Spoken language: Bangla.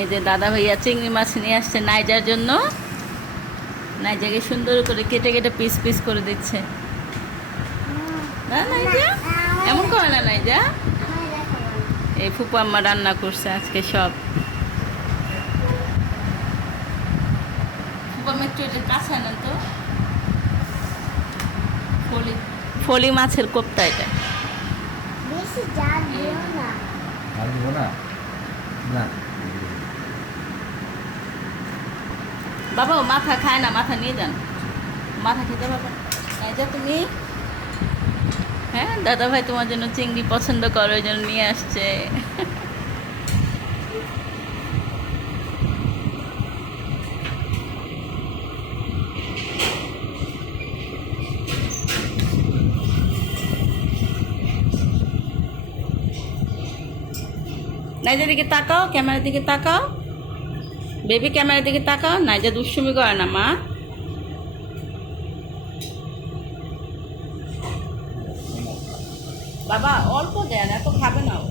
এই যে দাদা ভাইয়া চিংড়ি মাছ নিয়ে আসছে নাইজার জন্য। নাইজাকে সুন্দর করে কেটে কেটে পিস পিস করে দিচ্ছে। না নাইজা, এমন করে না নাইজা। এই ফুপু আম্মা রান্না করছে আজকে সব। ফুপু আম্মা একটু এটা কাছে আনেন তো। ফলি মাছের কোপ্তা এটা। বেশি জাল দিও না। জাল দিব না? না। বাবা ও মাথা খায় না, মাথা নিয়ে যান। মাথা খেতে পারবেন এই যে তুমি। হ্যাঁ দাদা ভাই তোমার জন্য চিংড়ি পছন্দ করো, ওই জন্য নিয়ে আসছে। নাইজার দিকে তাকাও, ক্যামেরার দিকে তাকাও। বেবি ক্যামেরার দিকে তাকাও। নাইজা দুষ্টুমি করে না মা। বাবা অল্প দেন, এত খাবে না ও।